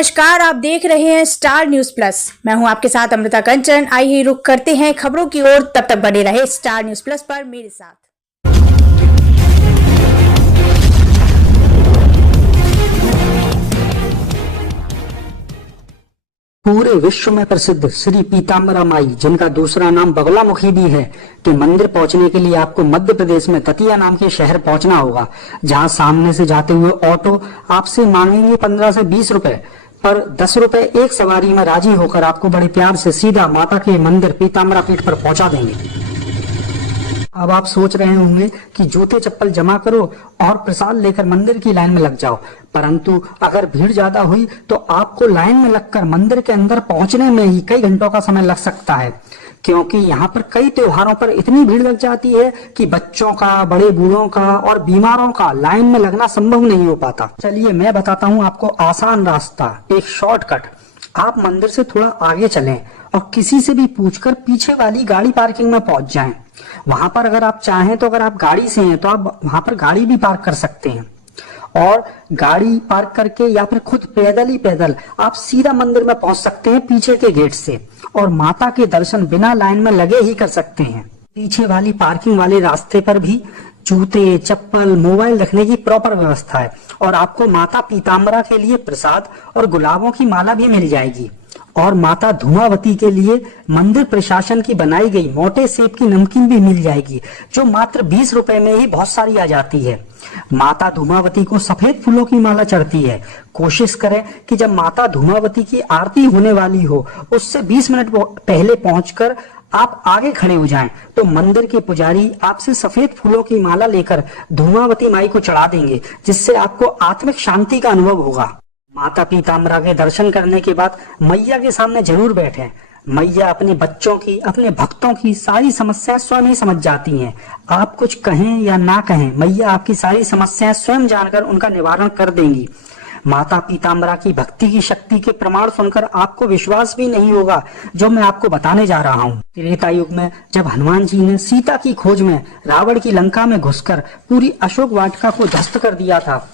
नमस्कार, आप देख रहे हैं स्टार न्यूज प्लस। मैं हूं आपके साथ अमृता कंचन। आइए रुक करते हैं खबरों की ओर। तब तक बने रहे स्टार न्यूज प्लस पर मेरे साथ। पूरे विश्व में प्रसिद्ध श्री पीताम्बरा माई, जिनका दूसरा नाम बगलामुखी भी है, के मंदिर पहुंचने के लिए आपको मध्य प्रदेश में दतिया नाम के शहर पहुंचना होगा, जहां सामने से जाते हुए ऑटो आपसे मांगेंगे 15 से 20 रुपए, पर 10 रुपए एक सवारी में राजी होकर आपको बड़े प्यार से सीधा माता के मंदिर पीताम्बरा पीठ पर पहुंचा देंगे। अब आप सोच रहे होंगे कि जूते चप्पल जमा करो और प्रसाद लेकर मंदिर की लाइन में लग जाओ, परंतु अगर भीड़ ज्यादा हुई तो आपको लाइन में लगकर मंदिर के अंदर पहुंचने में ही कई घंटों का समय लग सकता है, क्योंकि यहाँ पर कई त्योहारों पर इतनी भीड़ लग जाती है कि बच्चों का, बड़े बूढ़ों का और बीमारों का लाइन में लगना संभव नहीं हो पाता। चलिए मैं बताता हूँ आपको आसान रास्ता, एक शॉर्टकट। आप मंदिर से थोड़ा आगे चलें और किसी से भी पूछकर पीछे वाली गाड़ी पार्किंग में पहुंच जाएं। वहां पर अगर आप चाहें तो अगर आप गाड़ी से हैं तो आप वहां पर गाड़ी भी पार्क कर सकते हैं, और गाड़ी पार्क करके या फिर खुद पैदल आप सीधा मंदिर में पहुंच सकते हैं पीछे के गेट से, और माता के दर्शन बिना लाइन में लगे ही कर सकते हैं। पीछे वाली पार्किंग वाले रास्ते पर भी जूते, चप्पल, मोबाइल रखने की प्रॉपर व्यवस्था है, और आपको माता पीताम्बरा के लिए प्रसाद और गुलाबों की माला भी मिल जाएगी, और माता धूमावती के लिए मंदिर प्रशासन की बनाई गई मोटे सेब की नमकीन भी मिल जाएगी, जो मात्र 20 रुपए में ही बहुत सारी आ जाती है। माता धूमावती को सफेद फूलों की माला चढ़ती है। कोशिश करें कि जब माता धूमावती की आरती होने वाली हो उससे 20 मिनट पहले पहुंचकर आप आगे खड़े हो जाएं, तो मंदिर के पुजारी आपसे सफेद फूलों की माला लेकर धूमावती माई को चढ़ा देंगे, जिससे आपको आत्मिक शांति का अनुभव होगा। माता पीताम्बरा के दर्शन करने के बाद मैया के सामने जरूर बैठें। मैया अपने बच्चों की, अपने भक्तों की सारी समस्याएं स्वयं ही समझ जाती हैं। आप कुछ कहें या ना कहें, मैया आपकी सारी समस्याएं स्वयं जानकर उनका निवारण कर देंगी। माता पीताम्बरा की भक्ति की शक्ति के प्रमाण सुनकर आपको विश्वास भी नहीं होगा जो मैं आपको बताने जा रहा हूँ। त्रेता युग में जब हनुमान जी ने सीता की खोज में रावण की लंका में घुसकर पूरी अशोक वाटिका को ध्वस्त कर दिया था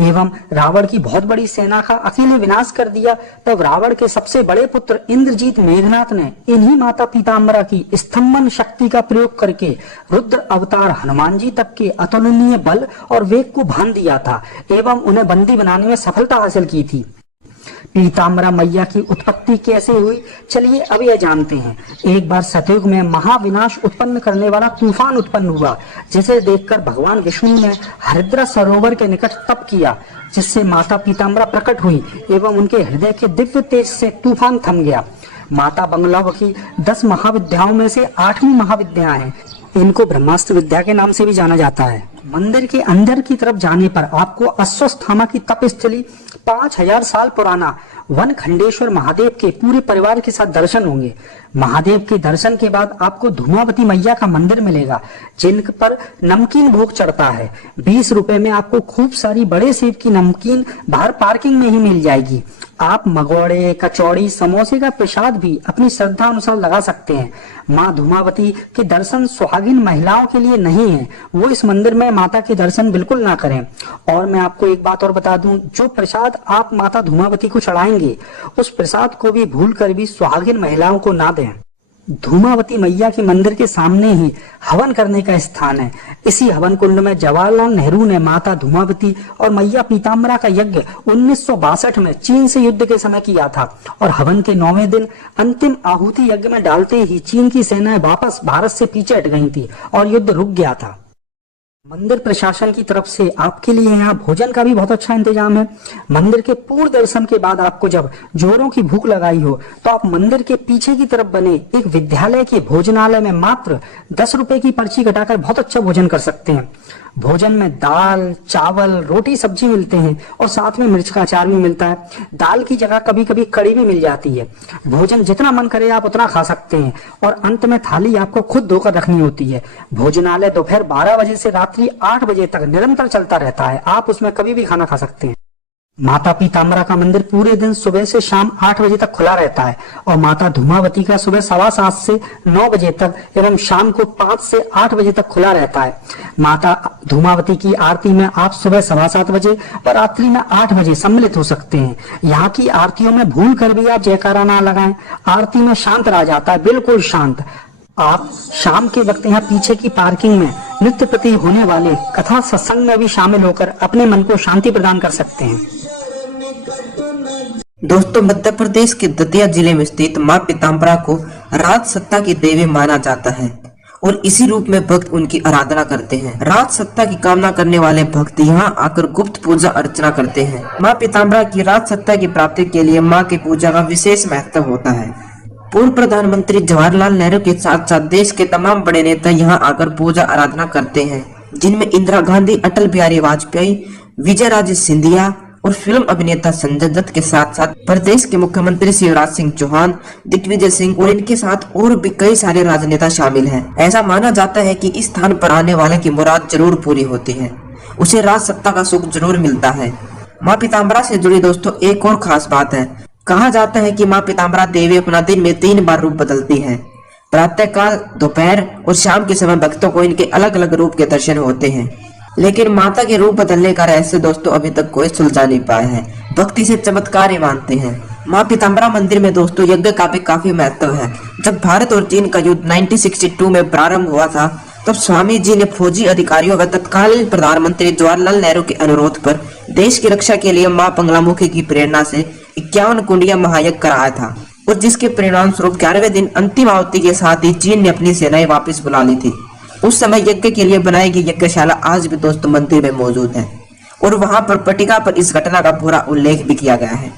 एवं रावण की बहुत बड़ी सेना का अकेले विनाश कर दिया, तब रावण के सबसे बड़े पुत्र इंद्रजीत मेघनाथ ने इन्हीं माता पीताम्बरा की स्तंभन शक्ति का प्रयोग करके रुद्र अवतार हनुमान जी तक के अतुलनीय बल और वेग को भान दिया था एवं उन्हें बंदी बनाने में सफलता हासिल की थी। पीताम्बरा मैया की उत्पत्ति कैसे हुई, चलिए अब यह जानते हैं। एक बार सतयुग में महाविनाश उत्पन्न करने वाला तूफान उत्पन्न हुआ, जिसे देखकर भगवान विष्णु ने हरिद्रा सरोवर के निकट तप किया, जिससे माता पीताम्बरा प्रकट हुई एवं उनके हृदय के दिव्य तेज से तूफान थम गया। माता बगलामुखी 10 महाविद्याओं में से 8वीं महाविद्या है। इनको ब्रह्मास्त्र विद्या के नाम से भी जाना जाता है। मंदिर के अंदर की तरफ जाने पर आपको अश्वस्थामा की तपस्थली 5000 साल पुराना वन खंडेश्वर महादेव के पूरे परिवार के साथ दर्शन होंगे। महादेव के दर्शन के बाद आपको धूमावती मैया का मंदिर मिलेगा, जिन पर नमकीन भोग चढ़ता है। 20 रुपए में आपको खूब सारी बड़े सेब की नमकीन बाहर पार्किंग में ही मिल जाएगी। आप मगोड़े, कचौड़ी, समोसे का प्रसाद भी अपनी श्रद्धा अनुसार लगा सकते हैं। माँ धूमावती के दर्शन सुहागिन महिलाओं के लिए नहीं है, वो इस मंदिर में माता के दर्शन बिल्कुल ना करें। और मैं आपको एक बात और बता दूं, जो प्रसाद आप माता धूमावती को चढ़ाएंगे उस प्रसाद को भी भूल कर भी सुहागिन महिलाओं को ना दें। धूमावती मैया के मंदिर के सामने ही हवन करने का स्थान है। इसी हवन कुंड में जवाहरलाल नेहरू ने माता धूमावती और मैया पीताम्बरा का यज्ञ 1962 में चीन से युद्ध के समय किया था, और हवन के 9वें दिन अंतिम आहुति यज्ञ में डालते ही चीन की सेनाएं वापस भारत से पीछे हट गई थी और युद्ध रुक गया था। मंदिर प्रशासन की तरफ से आपके लिए यहाँ भोजन का भी बहुत अच्छा इंतजाम है। मंदिर के पूर्ण दर्शन के बाद आपको जब जोरों की भूख लगाई हो तो आप मंदिर के पीछे की तरफ बने एक विद्यालय के भोजनालय में मात्र 10 रुपए की पर्ची कटाकर बहुत अच्छा भोजन कर सकते हैं। भोजन में दाल, चावल, रोटी, सब्जी मिलते हैं और साथ में मिर्च का अचार भी मिलता है। दाल की जगह कभी कभी कड़ी भी मिल जाती है। भोजन जितना मन करे आप उतना खा सकते हैं, और अंत में थाली आपको खुद धोकर रखनी होती है। भोजनालय दोपहर 12 बजे से रात्रि 8 बजे तक निरंतर चलता रहता है। आप उसमें कभी भी खाना खा सकते हैं। माता पीताम्बरा का मंदिर पूरे दिन सुबह से शाम 8 बजे तक खुला रहता है और माता धूमावती का सुबह 7:15 से 9 बजे तक एवं शाम को 5 से 8 बजे तक खुला रहता है। माता धूमावती की आरती में आप सुबह 7:15 बजे और रात्रि में 8 बजे सम्मिलित हो सकते हैं। यहाँ की आरतियों में भूल कर भी आप जयकारा ना लगाएं। आरती में शांत रहा जाता है, बिल्कुल शांत। आप शाम के वक्त यहाँ पीछे की पार्किंग में नित्य प्रति होने वाले कथा सत्संग में भी शामिल होकर अपने मन को शांति प्रदान कर सकते हैं। दोस्तों, मध्य प्रदेश के दतिया जिले में स्थित मां पीताम्बरा को राज सत्ता की देवी माना जाता है और इसी रूप में भक्त उनकी आराधना करते हैं। राज सत्ता की कामना करने वाले भक्त यहाँ आकर गुप्त पूजा अर्चना करते हैं। मां पीताम्बरा की राज सत्ता की प्राप्ति के लिए मां की पूजा का विशेष महत्व होता है। पूर्व प्रधानमंत्री जवाहरलाल नेहरू के साथ साथ देश के तमाम बड़े नेता यहाँ आकर पूजा आराधना करते हैं, जिनमें इंदिरा गांधी, अटल बिहारी वाजपेयी, विजय राजे सिंधिया और फिल्म अभिनेता संजय दत्त के साथ साथ प्रदेश के मुख्यमंत्री शिवराज सिंह चौहान, दिग्विजय सिंह और इनके साथ और भी कई सारे राजनेता शामिल हैं। ऐसा माना जाता है कि इस स्थान पर आने वाले की मुराद जरूर पूरी होती है, उसे राज सत्ता का सुख जरूर मिलता है। माँ पीताम्बरा से जुड़ी दोस्तों एक और खास बात है। कहा जाता है कि माँ पीताम्बरा देवी अपना दिन में 3 बार रूप बदलती है। प्रातःकाल, दोपहर और शाम के समय भक्तों को इनके अलग अलग रूप के दर्शन होते हैं। लेकिन माता के रूप बदलने का रहस्य दोस्तों अभी तक कोई सुलझा नहीं पाया है। भक्त इसे चमत्कार ही मानते हैं। मां पीताम्बरा मंदिर में दोस्तों यज्ञ का भी काफी महत्व है। जब भारत और चीन का युद्ध 1962 में प्रारंभ हुआ था, तब स्वामी जी ने फौजी अधिकारियों व तत्कालीन प्रधानमंत्री जवाहरलाल नेहरू के अनुरोध पर देश की रक्षा के लिए मां बगलामुखी की प्रेरणा से 51 कुंडिया महायज्ञ कराया था और जिसके परिणाम स्वरूप 11वें दिन अंतिम आहुति के साथ ही चीन ने अपनी सेनाएं वापस बुला ली थी। उस समय यज्ञ के लिए बनाई गई यज्ञशाला आज भी दोस्तों मंदिर में मौजूद है और वहां पर पट्टिका पर इस घटना का पूरा उल्लेख भी किया गया है।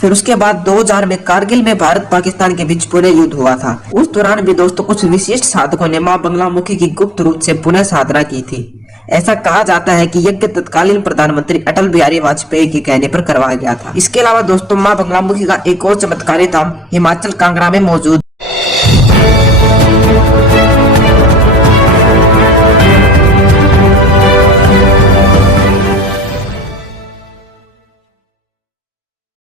फिर उसके बाद 2000 में कारगिल में भारत पाकिस्तान के बीच पुनः युद्ध हुआ था। उस दौरान भी दोस्तों कुछ विशिष्ट साधकों ने मां बगलामुखी की गुप्त रूप से पुनः साधना की थी। ऐसा कहा जाता है कि यज्ञ तत्कालीन प्रधानमंत्री अटल बिहारी वाजपेयी के कहने पर करवाया गया था। इसके अलावा दोस्तों मां बगलामुखी का एक और चमत्कारी धाम हिमाचल कांगड़ा में मौजूद